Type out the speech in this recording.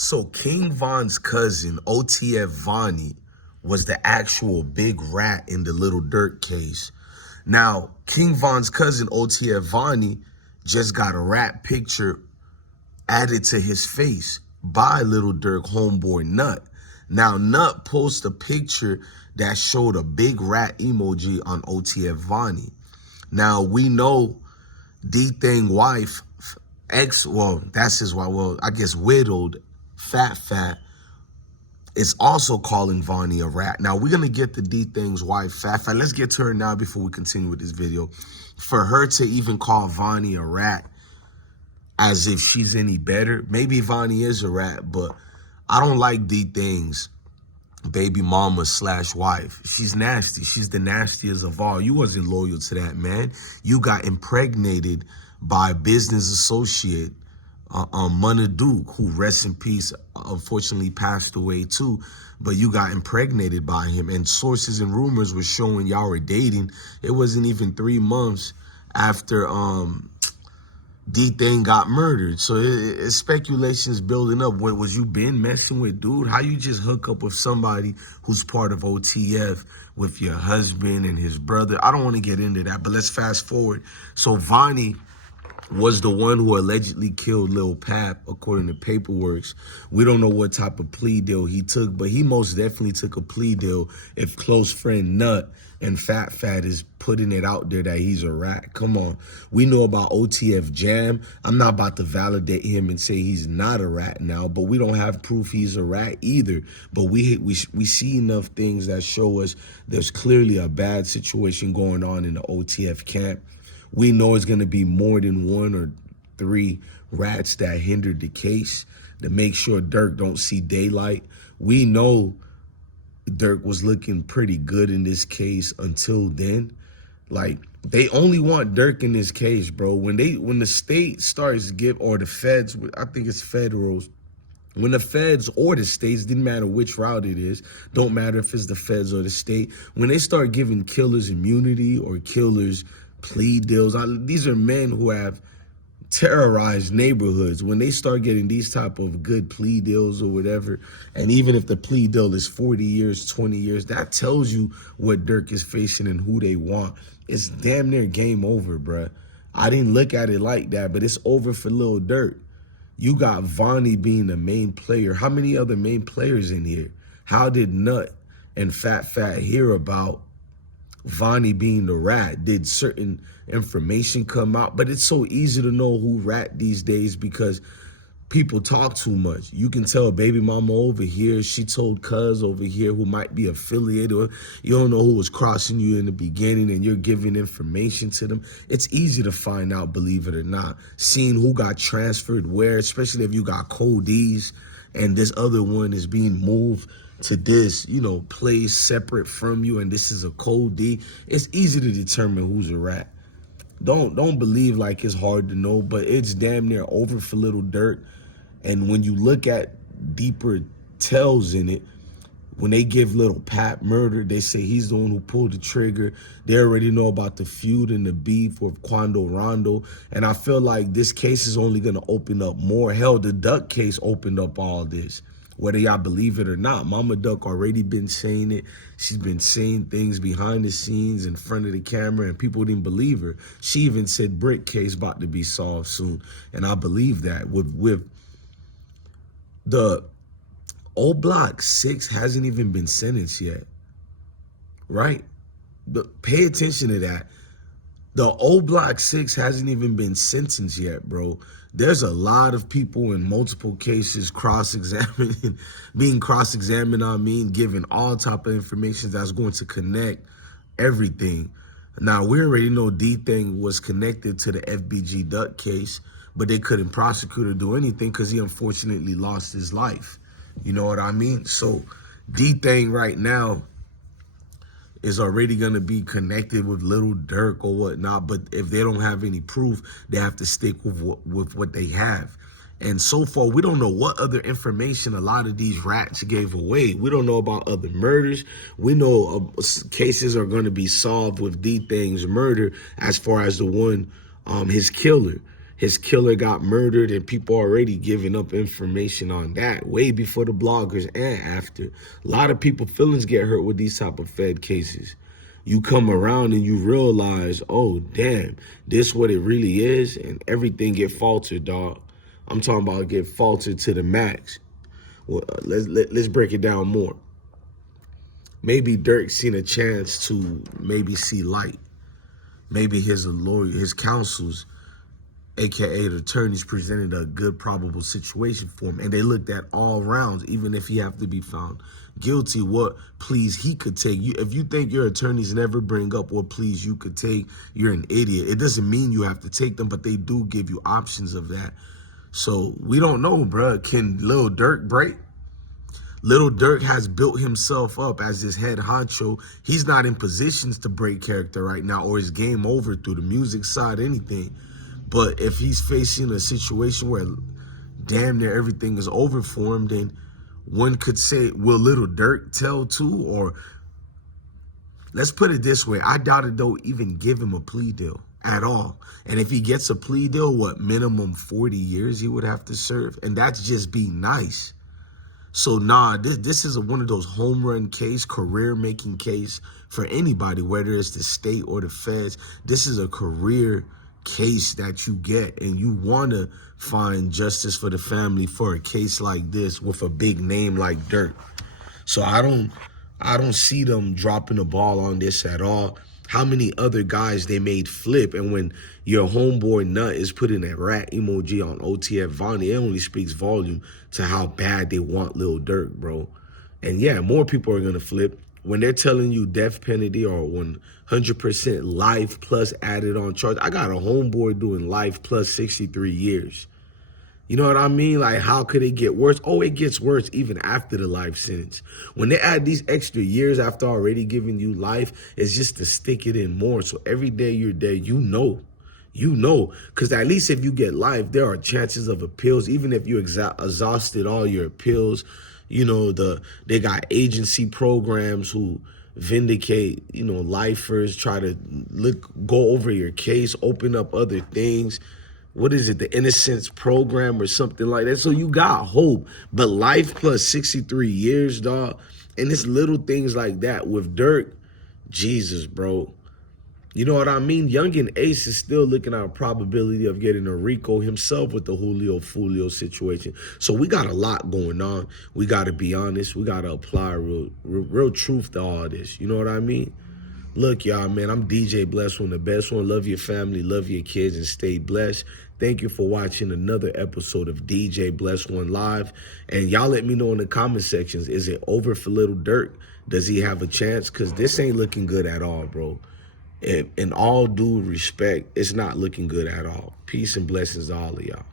So King Von's cousin, OTF Vonnie, was the actual big rat in the Lil Durk case. Now, King Von's cousin, OTF Vonnie, just got a rat picture added to his face by Lil Durk homeboy Nut. Now, Nut posted a picture that showed a big rat emoji on OTF Vonnie. Now, we know Dthang wife, that's his wife, I guess widowed, Fat, is also calling Vonnie a rat. Now, we're going to get to Dthang's wife, Fat. Let's get to her now before we continue with this video. For her to even call Vonnie a rat as if she's any better, maybe Vonnie is a rat, but I don't like Dthang's baby mama / wife. She's nasty. She's the nastiest of all. You wasn't loyal to that man. You got impregnated by a business associate, Duke, who, rest in peace, unfortunately passed away too. But you got impregnated by him, and sources and rumors were showing y'all were dating. It wasn't even 3 months after Dthang got murdered. So it's speculations building up. What was you been messing with, dude? How you just hook up with somebody who's part of OTF with your husband and his brother? I don't want to get into that, but let's fast forward. So Vonnie was the one who allegedly killed Lil Pap, according to paperwork. We don't know what type of plea deal he took, but he most definitely took a plea deal if close friend Nut and Fat is putting it out there that he's a rat. Come on. We know about OTF Jam. I'm not about to validate him and say he's not a rat now, but we don't have proof he's a rat either. But we see enough things that show us there's clearly a bad situation going on in the OTF camp. We know it's going to be more than 1 or 3 rats that hindered the case to make sure Durk don't see daylight. We know Durk was looking pretty good in this case until then. Like, they only want Durk in this case, bro. When the state starts or the feds, I think it's federals, when the feds or the states, didn't matter which route it is, don't matter if it's the feds or the state, when they start giving killers immunity or killers plea deals, these are men who have terrorized neighborhoods. When they start getting these type of good plea deals or whatever, and even if the plea deal is 40 years, 20 years, that tells you what Durk is facing and who they want. It's damn near game over, bruh. I didn't look at it like that, but it's over for Lil Durk. You got Vonnie being the main player. How many other main players in here? How did Nut and Fat hear about Vonnie being the rat? Did certain information come out? But it's so easy to know who rat these days because people talk too much. You can tell baby mama over here, she told cuz over here who might be affiliated, or you don't know who was crossing you in the beginning and you're giving information to them. It's easy to find out, believe it or not. Seeing who got transferred where, especially if you got codees and this other one is being moved to this, place separate from you, and this is a code D. It's easy to determine who's a rat. Don't believe like it's hard to know, but it's damn near over for Lil Durk. And when you look at deeper tells in it, when they give Lil Pap murder, they say he's the one who pulled the trigger. They already know about the feud and the beef with Quando Rondo. And I feel like this case is only going to open up more. Hell, the Duck case opened up all this. Whether y'all believe it or not, Mama Duck already been saying it. She's been saying things behind the scenes in front of the camera, and people didn't believe her. She even said Brick case about to be solved soon. And I believe that. With the old Block 6 hasn't even been sentenced yet, right? Pay attention to that. The old Block 6 hasn't even been sentenced yet, bro. There's a lot of people in multiple cases being cross-examined, giving all type of information that's going to connect everything. Now, we already know Dthang was connected to the FBG Duck case, but they couldn't prosecute or do anything because he unfortunately lost his life. You know what I mean? So Dthang right now is already going to be connected with Lil Durk or whatnot, but if they don't have any proof, they have to stick with what they have. And so far, we don't know what other information a lot of these rats gave away. We don't know about other murders. We know cases are going to be solved with Dthang's murder as far as the one, his killer. his killer got murdered and people already giving up information on that way before the bloggers and after. A lot of people feelings get hurt with these type of Fed cases. You come around and you realize, oh, damn, this what it really is, and everything get faltered, dog. I'm talking about get faltered to the max. Well, let's break it down more. Maybe Durk seen a chance to maybe see light. Maybe his lawyer, his counsels, AKA the attorneys, presented a good probable situation for him. And they looked at all rounds, even if he have to be found guilty, what pleas he could take. If you think your attorneys never bring up what pleas you could take, you're an idiot. It doesn't mean you have to take them, but they do give you options of that. So we don't know, bruh. Can Lil Durk break? Lil Durk has built himself up as this head honcho. He's not in positions to break character right now, or his game over through the music side, anything. But if he's facing a situation where damn near everything is over for him, then one could say, will Lil Durk tell too? Or let's put it this way. I doubt it they'll even give him a plea deal at all. And if he gets a plea deal, what, minimum 40 years he would have to serve? And that's just being nice. So nah, this is one of those home run case, career making case for anybody, whether it's the state or the feds. This is a career case that you get, and you want to find justice for the family for a case like this with a big name like Durk. So I don't see them dropping the ball on this at all. How many other guys they made flip, and when your homeboy nut is putting a rat emoji on OTF Vonnie, it only speaks volume to how bad they want Lil Durk, bro. And yeah, more people are gonna flip. When they're telling you death penalty or 100% life plus added on charge, I got a homeboy doing life plus 63 years. You know what I mean? Like, how could it get worse? Oh, it gets worse even after the life sentence. When they add these extra years after already giving you life, it's just to stick it in more. So every day you're there, you know. Because at least if you get life, there are chances of appeals. Even if you exhausted all your appeals, you know, they got agency programs who vindicate, you know, lifers, try to go over your case, open up other things. What is it, the Innocence program or something like that? So you got hope. But life plus 63 years, dog, and it's little things like that with Durk, Jesus, bro. You know what I mean? Youngin Ace is still looking at a probability of getting a Rico himself with the Julio Fulio situation. So we got a lot going on. We got to be honest. We got to apply real truth to all this. You know what I mean? Look, y'all, man, I'm DJ Blessed One, the best one. Love your family, love your kids, and stay blessed. Thank you for watching another episode of DJ Blessed One Live. And y'all let me know in the comment sections, is it over for Lil Durk? Does he have a chance? Because this ain't looking good at all, bro. In all due respect, it's not looking good at all. Peace and blessings to all of y'all.